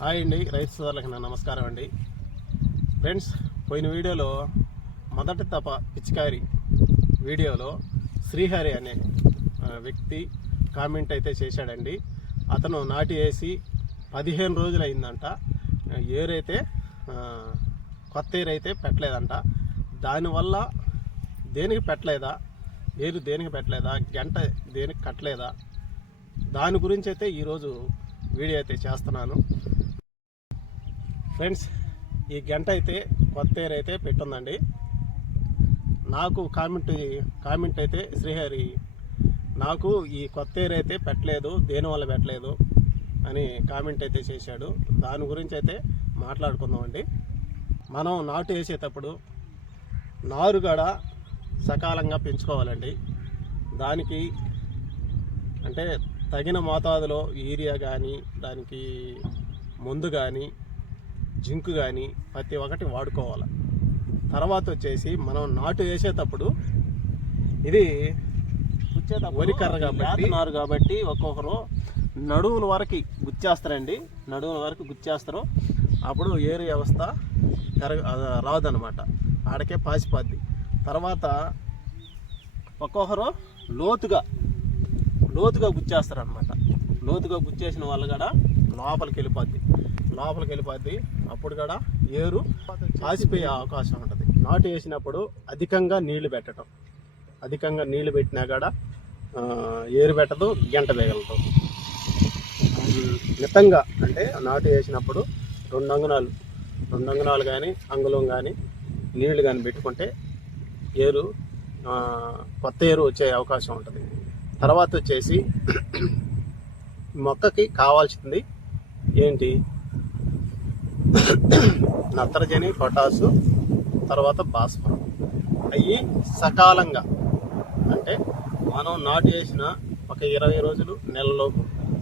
Hi అండి, రైతు సోదరులకు నా నమస్కారం అండి. ఫ్రెండ్స్, పోయిన వీడియోలో మొదటి తప పిచికారి వీడియోలో శ్రీహరి అనే వ్యక్తి కామెంట్ అయితే చేశాడండి. అతను నాటి వేసి 15 రోజులు అయిందంట. ఏరైతే కొత్త ఏరైతే పెట్టలేదంట. దానివల్ల దేనికి పెట్టలేదా, ఏరు దేనికి పెట్టలేదా, గంట దేనికి కట్టలేదా, దాని గురించి అయితే ఈరోజు వీడియో అయితే చేస్తున్నాను. ఫ్రెండ్స్, ఈ గంట అయితే కొత్త ఏర్ అయితే పెట్టుందండి. నాకు కామెంట్ అయితే శ్రీహరి నాకు ఈ కొత్త ఏర్ అయితే పెట్టలేదు, దేనివల్ల పెట్టలేదు అని కామెంట్ అయితే చేశాడు. దాని గురించి అయితే మాట్లాడుకుందామండి. మనం నాటు వేసేటప్పుడు నారుగడ సకాలంగా పెంచుకోవాలండి. దానికి అంటే తగిన మోతాదులో యూరియా కానీ, దానికి మందు కానీ, జింకు కానీ ప్రతి ఒక్కటి వాడుకోవాలి. తర్వాత వచ్చేసి మనం నాటు వేసేటప్పుడు ఇది వరి కర్ర కాబట్టి, నారు కాబట్టి ఒక్కొక్కరు నడువుల వరకు గుచ్చేస్తారండి. నడువుల వరకు గుచ్చేస్తారు. అప్పుడు ఏరు వ్యవస్థ రాదనమాట, ఆడకే పాసిపోద్ది. తర్వాత ఒక్కొక్కరు లోతుగా గుచ్చేస్తారనమాట. లోతుగా గుచ్చేసిన వాళ్ళు కూడా లోపలికి వెళ్ళిపోద్ది. అప్పుడు కూడా ఏరు పాసిపోయే అవకాశం ఉంటుంది. నాటు వేసినప్పుడు అధికంగా నీళ్లు పెట్టినా కూడా ఏరు పెట్టదు, గంట వేగలదు. మితంగా అంటే నాటు వేసినప్పుడు 2 అంగుళాలు కానీ, అంగుళం కానీ నీళ్లు కానీ పెట్టుకుంటే ఏరు కొత్త ఏరు వచ్చే అవకాశం ఉంటుంది. తర్వాత వచ్చేసి మొక్కకి కావాల్సింది ఏంటి? నత్రజని, పొటాసు, తర్వాత భాస్వరం. అవి సకాలంగా అంటే మనం నాటు వేసిన ఒక 20 రోజులు, నెలలోపు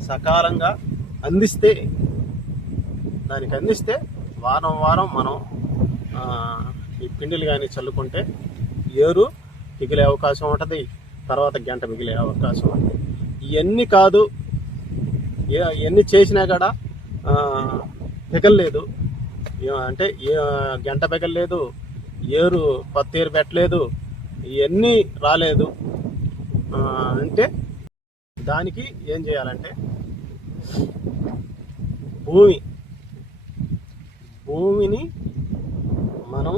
సకాలంగా అందిస్తే వారం మనం ఈ పిండిలు కానీ చల్లుకుంటే ఏరు మిగిలే అవకాశం ఉంటుంది. తర్వాత గంట మిగిలే అవకాశం ఉంటుంది. ఇవన్నీ కాదు, ఇవన్నీ చేసినా కూడా పెగల్లేదు అంటే గంట పెగల్లేదు, ఏరు కొత్త ఏరు పెట్టలేదు, ఇవన్నీ రాలేదు అంటే దానికి ఏం చేయాలంటే భూమిని మనం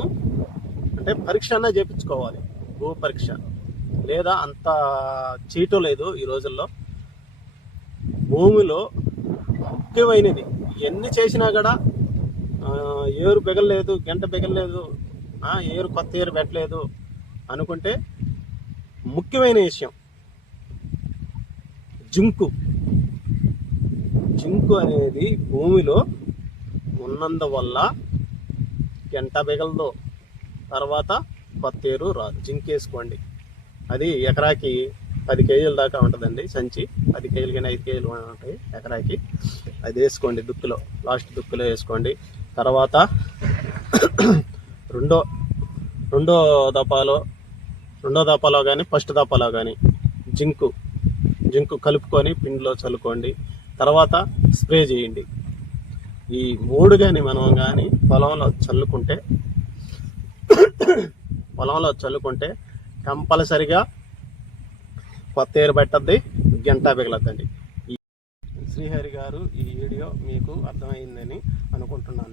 అంటే పరీక్ష అన్నా చేయించుకోవాలి. భూ పరీక్ష లేదా అంత చీటు లేదు ఈ రోజుల్లో. భూమిలో ముఖ్యమైనది ఎన్ని చేసినా కూడా ఏరు పెగలలేదు, గంట పెగలలేదు, ఏరు కొత్త ఏరు పెట్టలేదు అనుకుంటే ముఖ్యమైన విషయం జింకు అనేది భూమిలో ఉన్నందువల్ల గంట పెగలదు, తర్వాత కొత్త ఏరు రాదు. జింక్ వేసుకోండి. అది ఎకరాకి 10 కేజీల దాకా ఉంటుందండి. సంచి 10 కేజీలు కానీ 5 కేజీలు ఉంటాయి ఎకరాకి. అది వేసుకోండి, లాస్ట్ దుక్కులో వేసుకోండి. తర్వాత రెండో దపాలో కానీ ఫస్ట్ దపాలో కానీ జింకు కలుపుకొని పిండిలో చల్లుకోండి. తర్వాత స్ప్రే చేయండి. ఈ 3 కానీ మనం కానీ పొలంలో చల్లుకుంటే కంపల్సరిగా కొత్త ఏరు పెట్టద్ది, గంట పిగలద్దండి. శ్రీహరి గారు ఈ వీడియో మీకు అర్థమైందని అనుకుంటున్నాను.